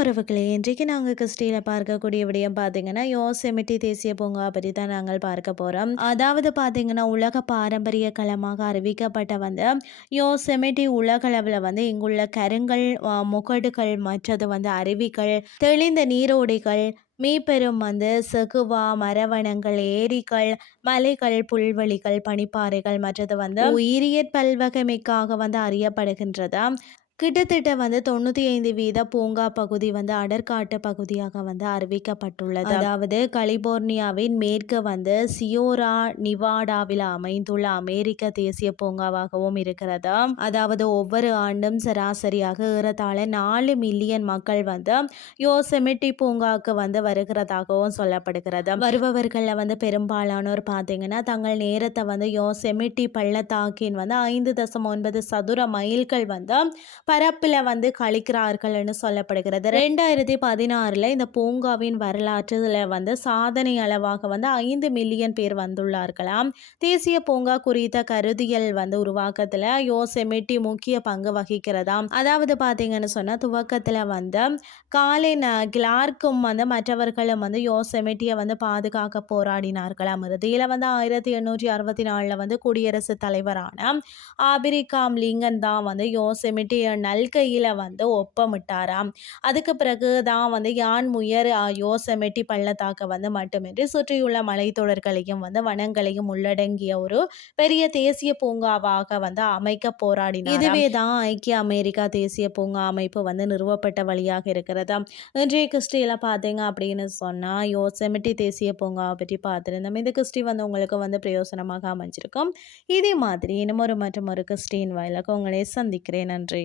உறவுகளே. இன்றைக்கு நாங்கள் கிறிஸ்டியில் பார்க்கக்கூடிய விடயம் பார்த்தீங்கன்னா யோசெமிட்டி தேசிய பூங்கா பற்றி தான் நாங்கள் பார்க்க போகிறோம் அதாவது பார்த்தீங்கன்னா உலக பாரம்பரிய களமாக அறிவிக்கப்பட்ட வந்து யோசெமிட்டி உலகளவில் வந்து இங்குள்ள கருங்கல் முகடுகள் மற்றது வந்து அருவிகள் தெளிந்த நீரோடைகள் மீப்பெரும் வந்து செகுவா மரவனங்கள் ஏரிகள் மலைகள் புல்வெளிகள் பனிப்பாறைகள் மற்றது வந்து உயிரியற் பல்வகைமைக்காக வந்து அறியப்படுகின்றது கிட்டத்தட்ட வந்து தொண்ணூற்றி ஐந்து வீத பூங்கா பகுதி வந்து அடர்காட்டு பகுதியாக வந்து அறிவிக்கப்பட்டுள்ளது. அதாவது கலிபோர்னியாவின் மேற்கு வந்து சியோரா நிவாடாவில் அமைந்துள்ள அமெரிக்க தேசிய பூங்காவாகவும் இருக்கிறது. அதாவது ஒவ்வொரு ஆண்டும் சராசரியாக ஏறத்தாழ நாலு மில்லியன் மக்கள் வந்து யோசெமிட்டி பூங்காவுக்கு வந்து வருகிறதாகவும் சொல்லப்படுகிறது. வருபவர்களில் வந்து பெரும்பாலானோர் பார்த்தீங்கன்னா தங்கள் நேரத்தை வந்து யோசெமிட்டி பள்ளத்தாக்கின் வந்து ஐந்து தசம் ஒன்பது சதுர மைல்கள் வந்து பரப்பில் வந்து கழிக்கிறார்கள்னு சொல்லப்படுகிறது. ரெண்டாயிரத்தி பதினாறில் இந்த பூங்காவின் வரலாற்றில் வந்து சாதனை அளவாக வந்து ஐந்து மில்லியன் பேர் வந்துள்ளார்களாம். தேசிய பூங்கா குறித்த கருதியல் வந்து உருவாக்கத்தில் யோசெமிட்டி முக்கிய பங்கு வகிக்கிறதாம். அதாவது பார்த்தீங்கன்னு சொன்னால் துவக்கத்தில் வந்து காலின் கிளார்க்கும் வந்து மற்றவர்களும் வந்து யோசெமிட்டியை வந்து பாதுகாக்க போராடினார்களாம். இறுதியில் வந்து ஆயிரத்தி எண்ணூற்றி அறுபத்தி நாலில் வந்து குடியரசுத் தலைவரான ஆபிரிகாம் லிங்கன் தான் வந்து யோசெமிட்டி நல்கையில் வந்து ஒப்பமிட்டாராம். அதுக்கு பிறகு தான் வந்து யான் முயர் யோசமெட்டி பள்ளத்தாக்க வந்து மட்டுமின்றி சுற்றியுள்ள மலைத்தொடர்களையும் வந்து வனங்களையும் உள்ளடங்கிய ஒரு பெரிய தேசிய பூங்காவாக வந்து அமைக்க போராடினார் இதுவே தான் ஐக்கிய அமெரிக்கா தேசிய பூங்கா அமைப்பு வந்து நிறுவப்பட்ட வழியாக இருக்கிறது. இன்றைய கிறிஸ்டியில் பார்த்தீங்க அப்படின்னு சொன்னால் யோசெமிட்டி தேசிய பூங்காவை பற்றி பார்த்துருந்தோம். இந்த கிறிஸ்டி வந்து உங்களுக்கு வந்து பிரயோசனமாக அமைஞ்சிருக்கும். இதே மாதிரி இன்னும் ஒரு மற்றும் ஒரு கிறிஸ்டின் வாயிலாக உங்களை சந்திக்கிறேன். நன்றி.